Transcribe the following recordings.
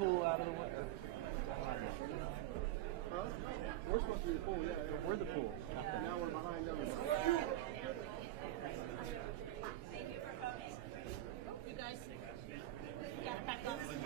pool out of the way. Huh? We're supposed to be the pool, yeah. We're the pool. Now we're behind them. You guys gotta back up. You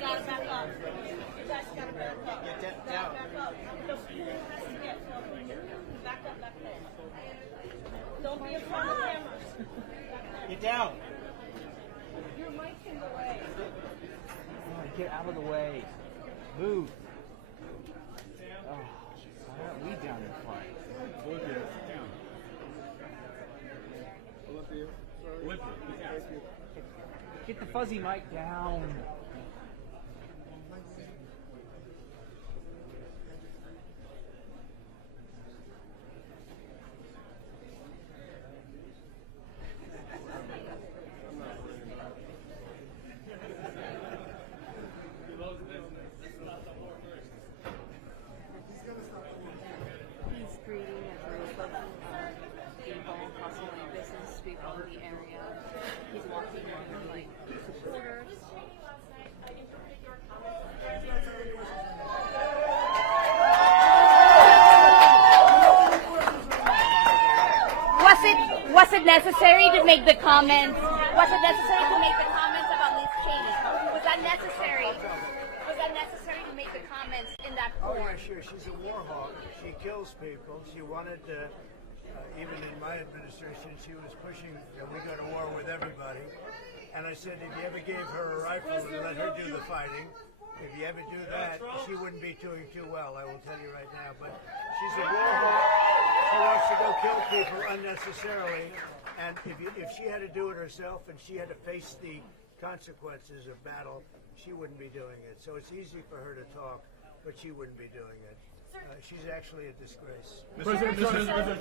gotta back up. You guys gotta back up. Get Gotta down. back up. The pool has to get forward. Back up, back there. Don't be in front of the cameras. Get down. Your mic's in the way. Oh, get out of the way. Move. Oh, why aren't we down in front? Get the fuzzy mic down. He's greeting a group of people, possibly business people in the area. He's walking with like supporters. Was it necessary to make the comments? Was it necessary to make the comments about Liz Cheney? Was that necessary? Was that necessary to make the comments in that Oh, form? yeah, sure. She's a war hawk. She kills people. She wanted to, even in my administration, she was pushing that we go to war with everybody. And I said, if you ever gave her a rifle and let her do the fighting, if you ever do that, she wouldn't be doing too well, I will tell you right now. But she's a war hawk. She wants to go kill people unnecessarily. And if she had to do it herself and she had to face the consequences of battle, she wouldn't be doing it. So it's easy for her to talk, but she wouldn't be doing it. She's actually a disgrace. President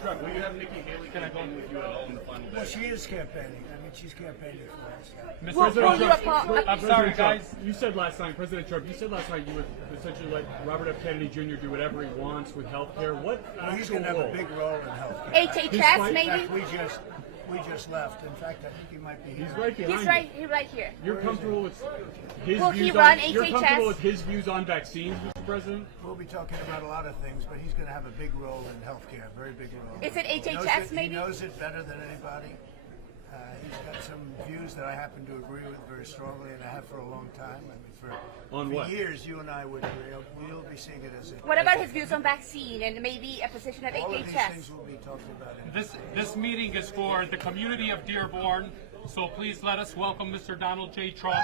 Trump, will you have Nikki Haley campaign with you at all in the final day? Well, she is campaigning. I mean, she's campaigning for us. Yeah. Will you apply? I'm sorry, guys. You said last night, President Trump, you said last night you would essentially let Robert F. Kennedy Jr. do whatever he wants with health care. What Well, he's actual going to have role? a big role in health care. HHS In maybe? fact, we just left. In fact, I think he might be here. He's right behind He's you. right here. You're comfortable with his Will he views run on, You're HHS? comfortable with his views on vaccines, Mr. President? We'll be talking about a lot of things, but he's going to have a big role in health care, a very big role. Is it He knows HHS maybe? He knows it better than anybody. He's got some views that I happen to agree with very strongly, and I have for a long time. I mean, On for what? years, you and I would we'll be seeing it as a. What about his views on vaccine and maybe a position at All of these HHS? things will be talked about. This meeting is for the community of Dearborn, so please let us welcome Mr. Donald J. Trump.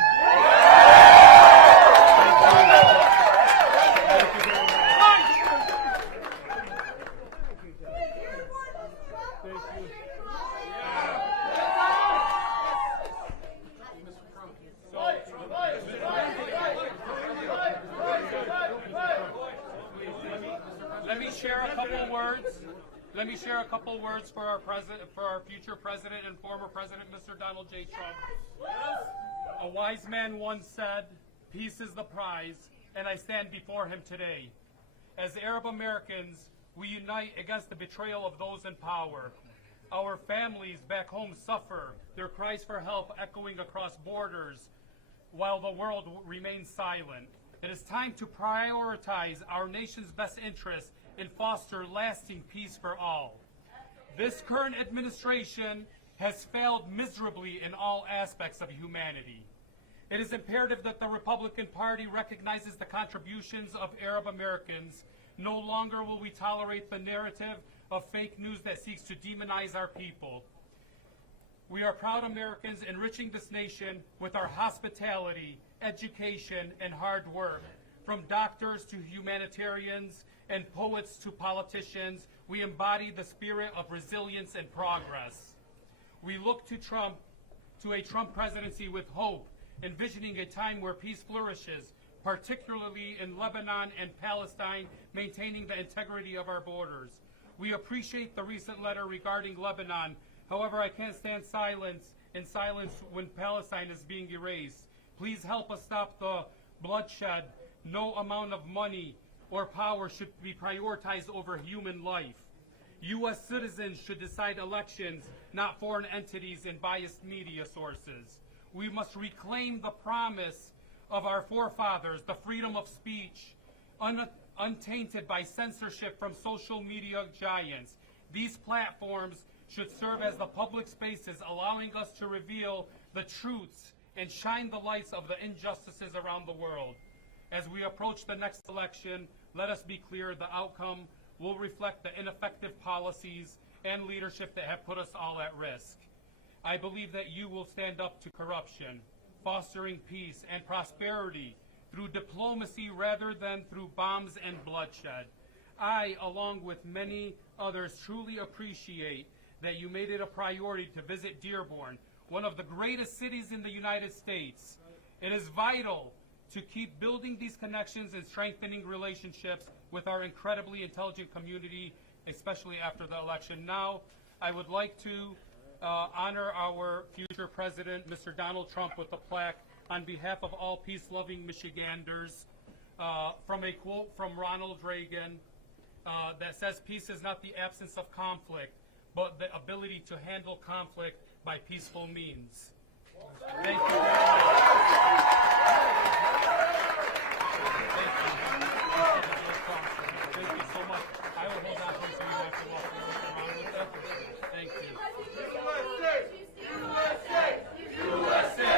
Let me share a couple words for our future president and former president, Mr. Donald J. Trump. A wise man once said, "Peace is the prize," and I stand before him today. As Arab Americans, we unite against the betrayal of those in power. Our families back home suffer, their cries for help echoing across borders, while the world remains silent. It is time to prioritize our nation's best interests and foster lasting peace for all. This current administration has failed miserably in all aspects of humanity. It is imperative that the Republican Party recognizes the contributions of Arab Americans. No longer will we tolerate the narrative of fake news that seeks to demonize our people. We are proud Americans enriching this nation with our hospitality, education, and hard work. From doctors to humanitarians and poets to politicians, we embody the spirit of resilience and progress. We look to a Trump presidency with hope, envisioning a time where peace flourishes, particularly in Lebanon and Palestine, maintaining the integrity of our borders. We appreciate the recent letter regarding Lebanon. However, I can't stand in silence when Palestine is being erased. Please help us stop the bloodshed. No amount of money or power should be prioritized over human life. U.S. citizens should decide elections, not foreign entities and biased media sources. We must reclaim the promise of our forefathers, the freedom of speech, untainted by censorship from social media giants. These platforms should serve as the public spaces, allowing us to reveal the truths and shine the lights of the injustices around the world. As we approach the next election, let us be clear the outcome will reflect the ineffective policies and leadership that have put us all at risk. I believe that you will stand up to corruption, fostering peace and prosperity through diplomacy rather than through bombs and bloodshed. I, along with many others, truly appreciate that you made it a priority to visit Dearborn, one of the greatest cities in the United States. It is vital to keep building these connections and strengthening relationships with our incredibly intelligent community, especially after the election. Now, I would like to honor our future president, Mr. Donald Trump, with a plaque on behalf of all peace-loving Michiganders, from a quote from Ronald Reagan that says, "Peace is not the absence of conflict, but the ability to handle conflict by peaceful means." Thank you very much. Thank you so much. I will hold on to you so you don't have to walk around with that. Thank you. USA! USA!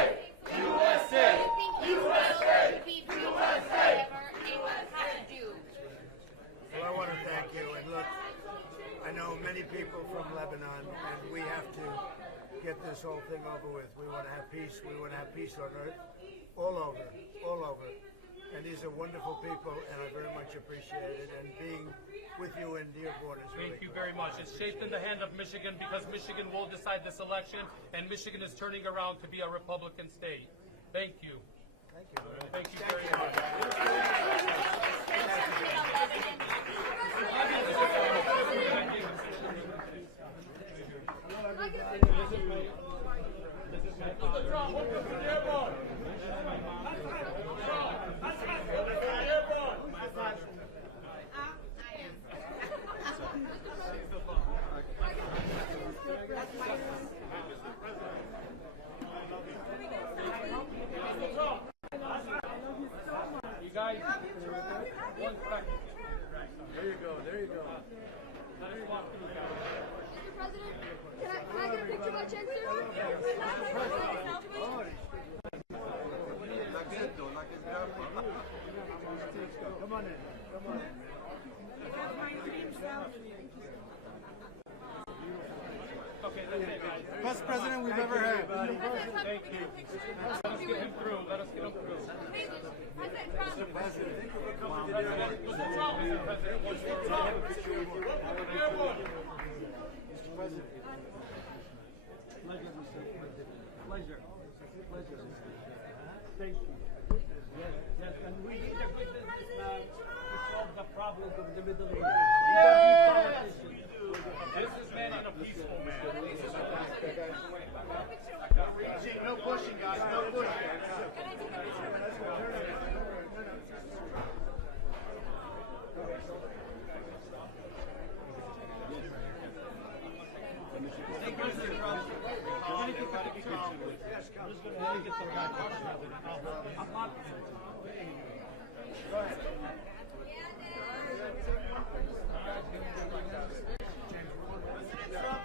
USA! Do you think Israel should be free to do whatever it has to do? Well, I want to thank you. And look, I know many people from Lebanon, and we have to get this whole thing over with. We want to have peace. We want to have peace on earth, all over, all over. And these are wonderful people, and I very much appreciate it. And being with you in Dearborn is really Thank you very much. It's shaped in the hand of Michigan because Michigan will decide this election, and Michigan is turning around to be a Republican state. Thank you. Thank you. Thank you very much. You guys, one second. There you go. There you go. Let us walk through, guys. Mr. President, can I get a picture by chance, sir? Come on in. Come on in. Okay, that's it, guys. Best president we've ever had. Thank you. Let us get him through. Let us get him through. Mr. President. President, Mr. Trump is the president. What's your Mr. President. Pleasure. Pleasure. Thank you. Yes, yes, and we need a good businessman to solve the problems of the Middle East. Yes, we do. A businessman and a peaceful man. No pushing, guys. No pushing.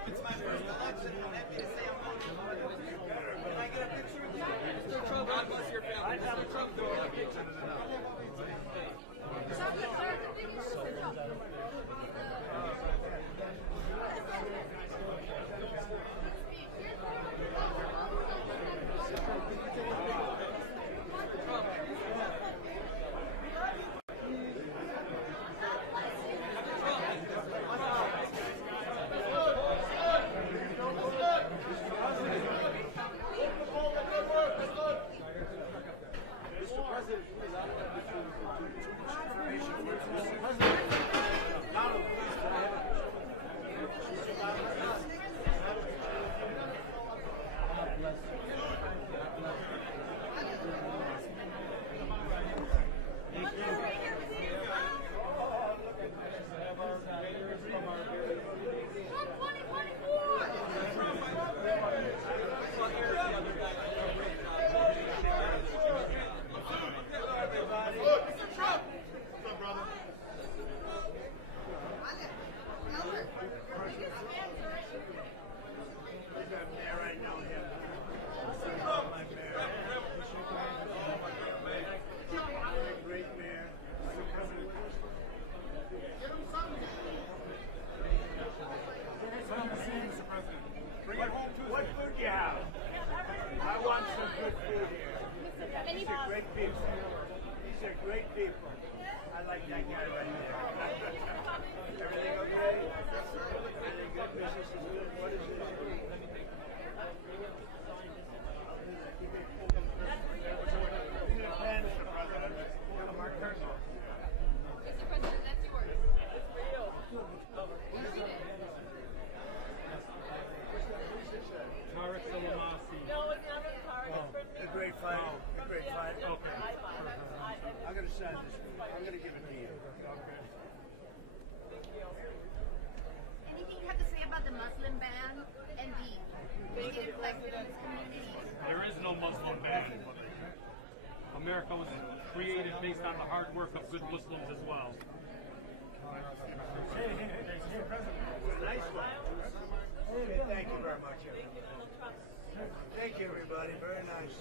It's my first election. I'm happy to say I'm voting. Can I get a picture with you? Mr. Trump, God bless your family. Mr. Trump, go on a picture. These are great people. I like that guy right there. Everything okay? Everything good? Business is good? What is this? Tarek Salamasi. A great fighter. A great fighter. Okay. I'm going to sign this. I'm going to give it to you. Anything you have to say about the Muslim ban and the negative collective in this community? There is no Muslim ban. America was created based on the hard work of good Muslims as well. Nice one. Okay, thank you very much, everybody. Thank you, everybody. Very nice.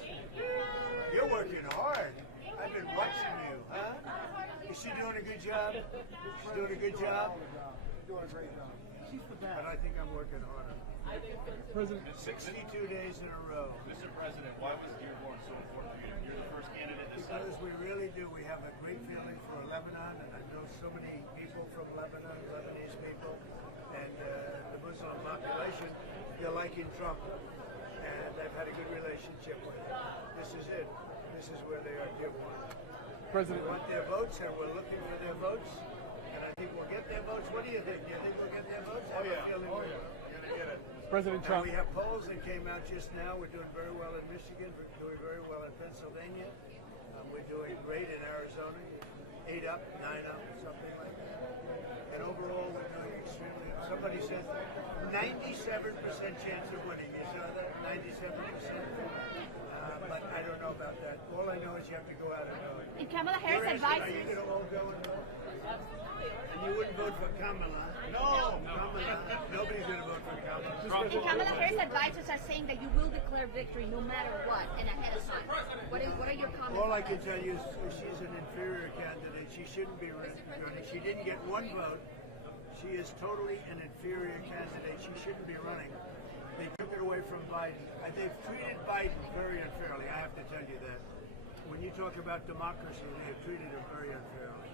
You're working hard. I've been watching you, huh? Is she doing a good job? She's doing a good job? Doing a great job. But I think I'm working harder. President, 62 days in a row. Mr. President, why was Dearborn so important for you? You're the first candidate this time. Because we really do. We have a great feeling for Lebanon, and I know so many people from Lebanon, Lebanese people, and the Muslim population. They're liking Trump, and I've had a good relationship with them. This is it. This is where they are, Dearborn. President, We want their votes, and we're looking for their votes, and I think we'll get their votes. What do you think? Do you think we'll get their votes? I have a feeling we will. You're going to get it. President And Trump. we have polls that came out just now. We're doing very well in Michigan. We're doing very well in Pennsylvania. We're doing great in Arizona. 8 up, 9 up, something like that. And overall, we're doing extremely. Somebody said 97% chance of winning. You saw that? 97%. But I don't know about that. All I know is you have to go out and vote. And Kamala Harris Are you advises. going to all go and vote? And you wouldn't vote for Kamala? No. Kamala. Nobody's going to vote for Kamala. And Kamala Harris advisors are saying that you will declare victory no matter what and ahead of time. What are your comments? All I on can that? tell you is she's an inferior candidate. She shouldn't be running. She didn't get one vote. She is totally an inferior candidate. She shouldn't be running. They took it away from Biden. They've treated Biden very unfairly. I have to tell you that. When you talk about democracy, they have treated him very unfairly.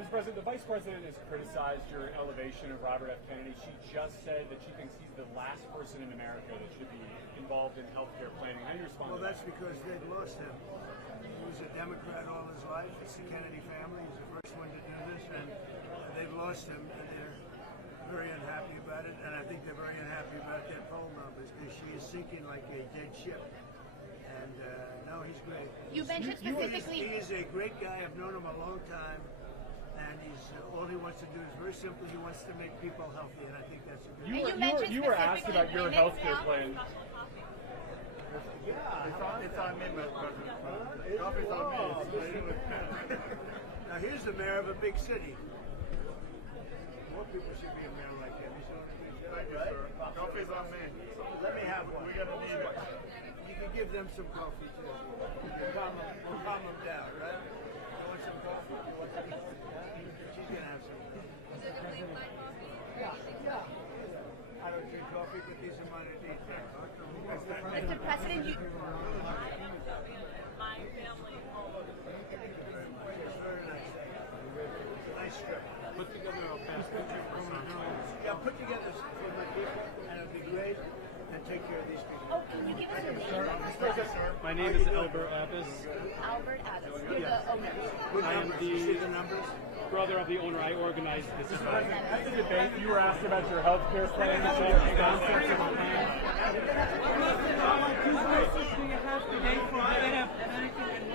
Mr. President, the Vice President has criticized your elevation of Robert F. Kennedy. She just said that she thinks he's the last person in America that should be involved in healthcare planning. How do you respond Well, to that? that's because they've lost him. He was a Democrat all his life. It's the Kennedy family. He's the first one to do this, and they've lost him, and they're very unhappy about it. And I think they're very unhappy about their poll numbers because she is sinking like a dead ship. And no, he's great. You mentioned specifically. He is a great guy. I've known him a long time. And he's all he wants to do is very simple. He wants to make people healthy, and I think that's a good. You were asked about your healthcare plan. Yeah, It's on me, Mr. President. It's Coffee's on me. Now here's the mayor of a big city. More people should be a mayor like him. He's doing a good job, Thank you, right? sir. Coffee's on me. Let me have one. We're going to need it. You can give them some coffee too. We'll calm them down, right? You want some coffee? You want some coffee? She's gonna have some. Yeah. I don't drink coffee, but these are mine. Mr. President, you. My family home. It's very nice. It's a nice strip. Put together a fast picture for Sancho. Yeah, put together for my people, and it'll be great. And take care of these people. Oh, can you give us your name? My name is Albert Abbas. Albert Addis. You're the owner. Good I am numbers. You see the numbers? Brother of the owner. I organized this event. At the debate, you were asked about your healthcare plan. You said your concept of a plan. How much resources do you have today for better medical and